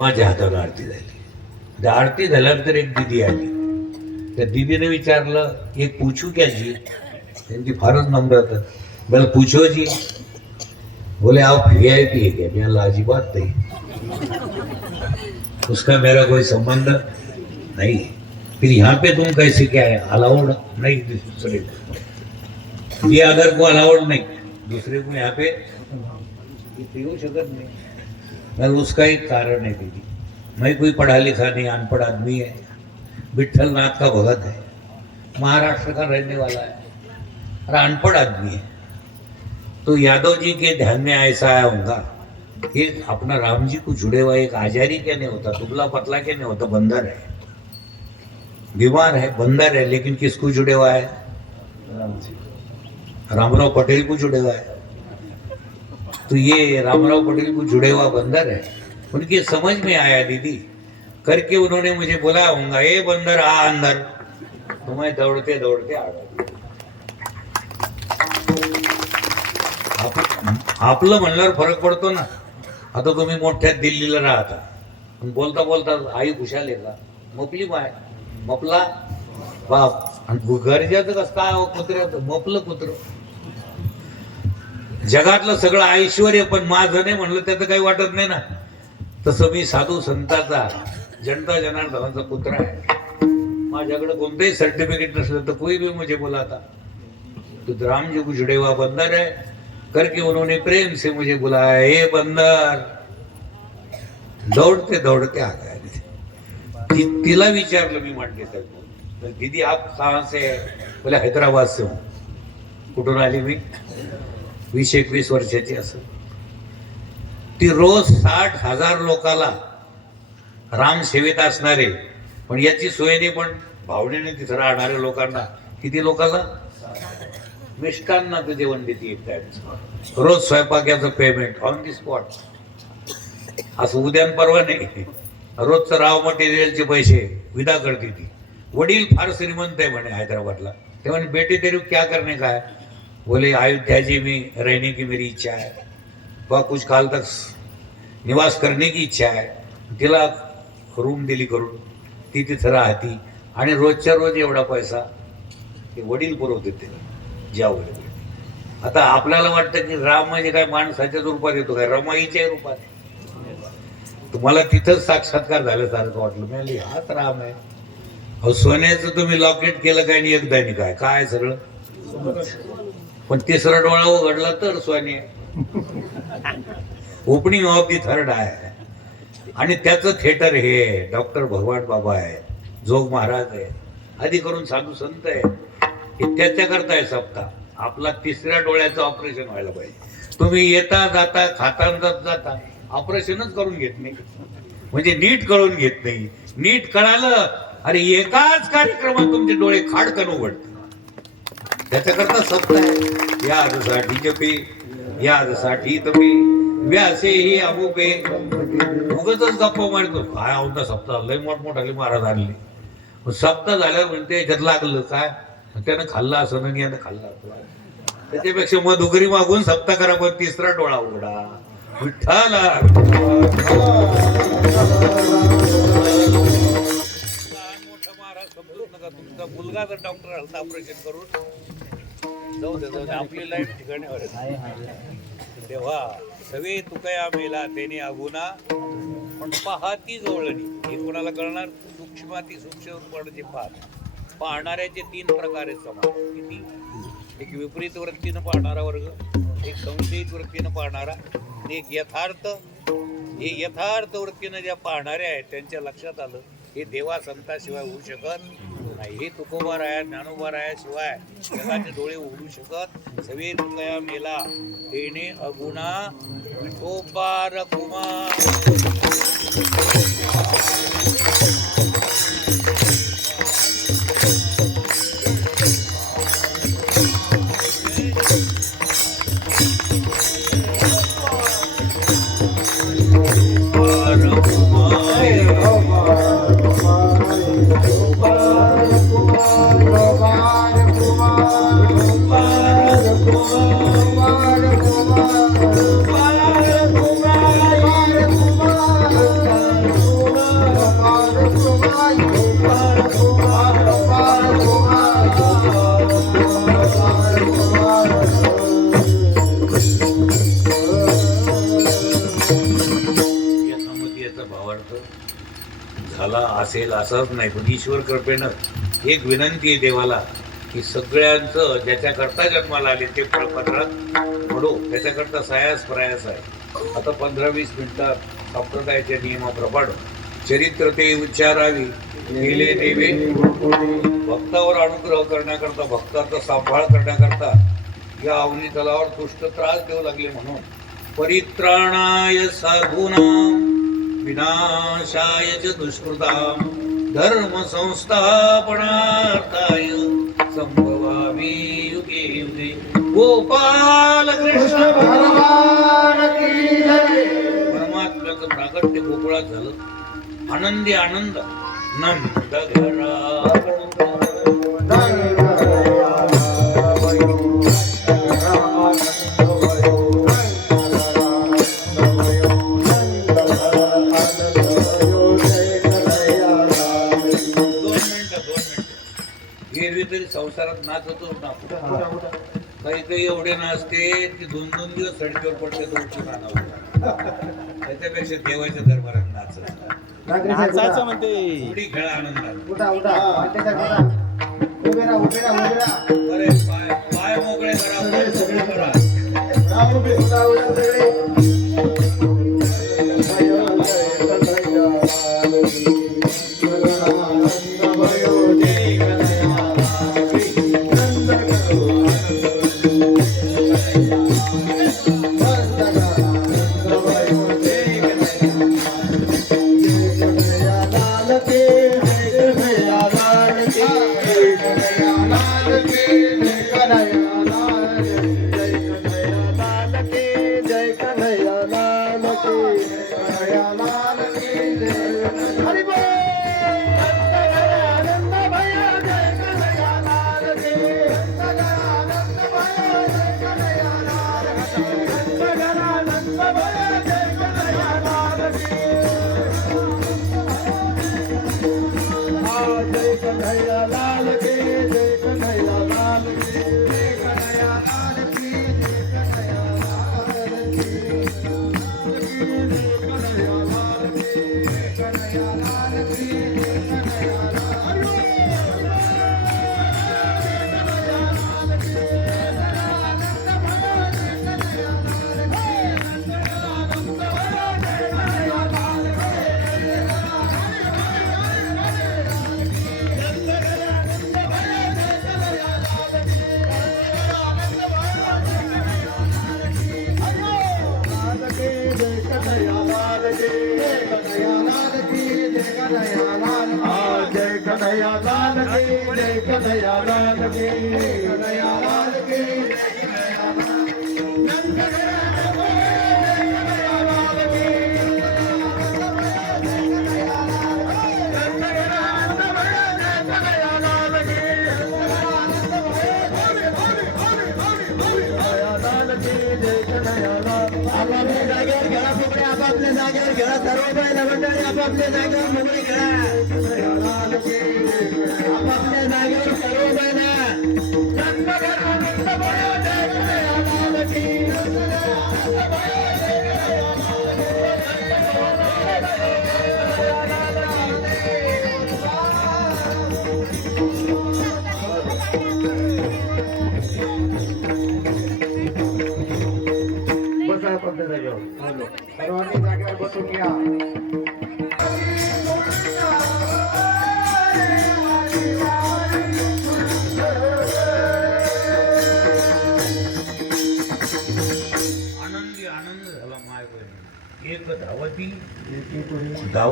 माझ्या हाताला आरती झाली त्या आरती झाल्यानंतर एक दिदी आली त्या दीदीने विचारलं एक पूछू क्या जी त्यांची फारच नम्र होतं बोला पूछो जी बोले आप वी आई पी है क्या मैं बोला, अजीबात नहीं उसका मेरा कोई संबंध नहीं फिर यहाँ पे तुम कैसे क्या है अलाउड नहीं दूसरे को ये अगर को अलाउड नहीं दूसरे को यहाँ पे येऊ शकत नाही मगर उसका एक कारण है दीदी। मैं कोई पढ़ा लिखा नहीं, अनपढ़ आदमी है। विठल नाथ का भगत है। महाराष्ट्र का रहने वाला है और अनपढ़ आदमी है। तो यादव जी के ध्यान में ऐसा आया होगा कि अपना राम जी को जुड़े हुआ एक आजारी क्या नहीं होता, दुबला पतला क्या नहीं होता, बंदर है। बीमार है, बंदर है, लेकिन किसको जुड़े हुआ है? रामराव पटेल को जुड़े हुआ है। तो ये रामराव पटेल को जुड़े हुआ बंदर है। उनकी समझ में आया दीदी। करके उन्होंने मुझे बोला होगा ए बंदर आ अंदर। तो मैं दौड़ते दौड़ते आ गया। आप- आपलं म्हणल्यावर फरक पडतो ना। आता तुम्ही मोठ्या दिल्लीला राहता। पण बोलता बोलता आई खुशाल येतात मपली माय मपला बाप. आणि गरजेचं कसं काय कुत्र्याचं मपलं कुत्र. जगातलं सगळं ऐश्वर पण माझं नाही म्हणलं त्याचं काही वाटत नाही ना. तसं मी साधू संताचा जनता जनार्दनाचा पुत्र आहे. माझ्याकडे कोणतंही सर्टिफिकेट नसलं तर कोई भी मुझे बुलाता. तो रामजी गुजडेवा बंदर है करके उन्होंने प्रेम से मुझे बुलाया हे बंदर दौड़ते दौड़ते आ गया ती तिला विचारलं मी म्हटले तर. दीदी आप कहाँ से बोले हैदराबाद से हूँ. कुठून आली मी? वीस एकवीस वर्षाची असं ती रोज साठ हजार लोकाला राम सेवेत असणारे पण याची सोय नाही पण भावनेने तिथं राहणाऱ्या लोकांना किती लोकांना मिष्टांना जेवण देते रोज स्वयंपाक्याचं पेमेंट ऑन दी स्पॉट असं उद्यान परवा नाही. रोजचं राव मटेरियलचे पैसे विदा करते ती. वडील फार श्रीमंत आहे म्हणे हैदराबादला. ते म्हणे बेटे तेरू क्या करणे काय बोले अयोध्या जी में रहने की मेरी इच्छा है। वह कुछ काल तक निवास करने की इच्छा आहे तिला रूम दिली करून ती तिथं राहती आणि रोजच्या रोज एवढा पैसा ते वडील पुरवते तिला ज्या वडील आता आपल्याला वाटतं की राम म्हणजे काय माणसाच्याच रूपात येतो काय? रमाईच्या रूपात. आहे. तुम्हाला तिथंच साक्षात्कार झाल्यासारखं वाटलं. मी म्हणली, हाच राम आहे. अहो सोन्याचं तुम्ही लॉकेट केलं काय आणि एकदा काय? काय सगळं? पण तिसरा डोळा उघडला तर सोने. ओपनिंग ऑफ दी थर्ड आहे. आणि त्याचं थिएटर हे डॉक्टर भगवान बाबा आहे जोग महाराज आहे. आधी करून साधू संत आहे. हे त्याच्याकरता आहे सप्ताह. आपला तिसऱ्या डोळ्याचं ऑपरेशन व्हायला पाहिजे. तुम्ही येता जाता खाता जात जाता. ऑपरेशनच करून घेत नाही. म्हणजे नीट कळून घेत नाही. नीट कळालं अरे एकाच कार्यक्रमात तुमचे डोळे खाडकन उघडतात. त्याच्याकरता सप्ताह आहे. यासाठी जपे यासाठी तपे. व्यासे ही अमुपे उगच गप्पा मारतो. काय होता सप्ताह लय मोठमोठाले महाराज आणले. मग सप्ताह झाल्यावर म्हणते याच्यात लागलं काय? त्यानं खाल्लं असं नाही यानं खाल्लं असं त्याच्यापेक्षा मग दुगरी मागून सप्ताह करा पण तिसरा डोळा उघडा. विठ्ठला मोठा महाराज नका. तुमचा मुलगा जर डॉक्टर आला तर ऑपरेशन करून जाऊ दे जाऊ दे. आपली लाईफ आहे. तेव्हा सगळे तुकया मेला त्याने अगुना पण पाहती जवळणी हे कोणाला कळणार? सूक्ष्माती सूक्ष्म पडचे पाहत. पाहणाऱ्याचे तीन प्रकार आहेत समाज किती? एक विपरीत वृत्तीनं पाहणारा वर्ग एक संशयित वृत्तीनं पाहणारा आणि एक यथार्थ. हे यथार्थ वृत्तीनं ज्या पाहणाऱ्या आहेत त्यांच्या लक्षात आलं हे देवा संताशिवाय होऊ शकत नाही. हे तुकोबा राया ज्ञानोबा रायाशिवाय जगाचे डोळे उघडू शकत सवे तुकया मेला. तेने अगुणा विठोबार कुमार असेल असंच नाही. पण ईश्वर कृपेनं एक विनंती आहे देवाला की सगळ्यांचं ज्याच्याकरता जन्माला आले ते फळपत्रात म्हणू त्याच्याकरता सायास प्रयास आहे. आता पंधरा वीस मिनटात संप्रदायाच्या नियमाप्रमाणे चरित्र ते उच्चारावी. गेले देवे. भक्तावर अनुग्रह करण्याकरता भक्ताचा सांभाळ करण्याकरता या अवनी तलावर दुष्ट त्रास देऊ लागले म्हणून. परित्राणाय साधूनां विनाशाय च दुष्कृतां धर्म संस्थापनार्थाय संभवामि युगे युगे। गोपाल कृष्ण परमात्म्याचं प्रागट्य गोकुळात झालं. आनंदी आनंद नंद दोन संसारात नाच होतो ना काही काही एवढे नाचते की दोन दोन दिवस सडकीवर पडते दोनशे त्याच्यापेक्षा देवाच्या दरबारात नाचायचं म्हणते. उडी खेळा आनंद पाय पाय मोकळे करा सगळे करा. जय कन्हैया लाल की जय कन्हैया। விளையாடாதே விளையாடாதே आपापल्या जागेवर खेळा सर्व महिला आपापल्या जागेवर मोकळी खेळा आपापल्या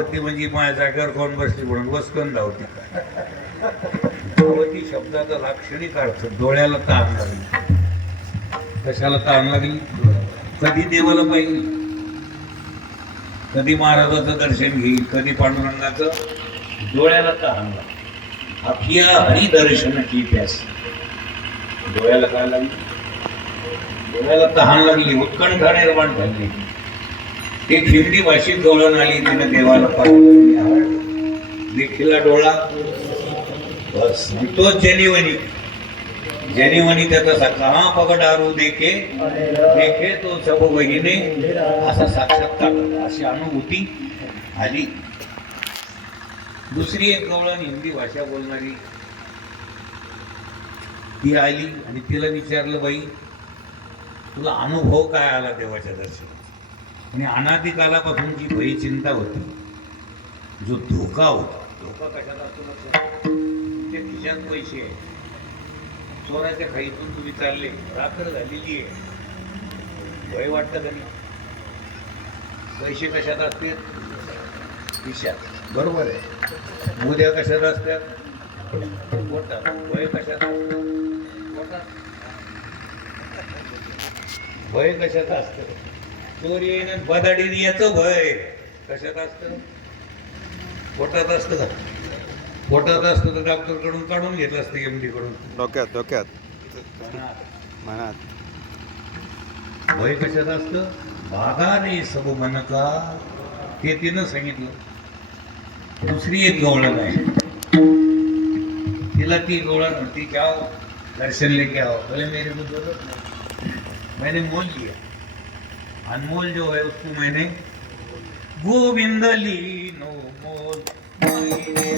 धावती म्हणजे माझ्या जागेवर कोण बसली म्हणून वस्कन धावती धावती शब्दाचा लाक्षणिक अर्थ डोळ्याला ताण लागली. कशाला ताण लागली? कधी देवाला पाहिजे कधी महाराजाचं दर्शन घेईल? कधी पांडुरंगाचं? डोळ्याला ताण लागली. अखिया हरिदर्शनाची प्यास डोळ्याला काय लागली? डोळ्याला तहान लागली उत्कंठा निर्माण झाली. एक हिंदी भाषेत गवळण आली तिने देवाला देखीला डोळा. बस. तो जेनिवनी. जेनिवनी त्याचा साक्षा हा पगडारू देखे देखे तो सब बहिणे असा साक्षात्कार अशी अनुभूती आली. दुसरी एक गवळण हिंदी भाषा बोलणारी. ती आली आणि तिला विचारलं बाई तुला अनुभव काय आला देवाच्या दर्शनात? आणि अनादिकालापासून जी भयचिंता होती जो धोका होता धोका कशाला असतो लक्षात? ते खिशात पैसे आहे चोराच्या खाईतून तुम्ही चालले. रात्र झालेली आहे. भय वाटतं का नाही? पैसे कशात असते खिशात. बरोबर आहे. उद्या कशात असतात? पोटात भय कशात असतं? पोटात भय कशात असतं? चोरी येणं बदाडी याचं भय. कशात असतं? पोटात असतं का? पोटात असतं तर डॉक्टरकडून काढून घेतलं असतं एमडी कडून. डोक्यात डोक्यात. मनात. भय कशात असतं? बाधा रे सब मन का ते तिनं सांगितलं. दुसरी एक गवळण आहे. तिला ती गवळण म्हणती जाओ दर्शन लेके आओ. बोले मेरे को जरूरत नहीं मैंने मोल लिया. अनमोल जो है उसको मैंने गोविंद ली नो मोल माई रे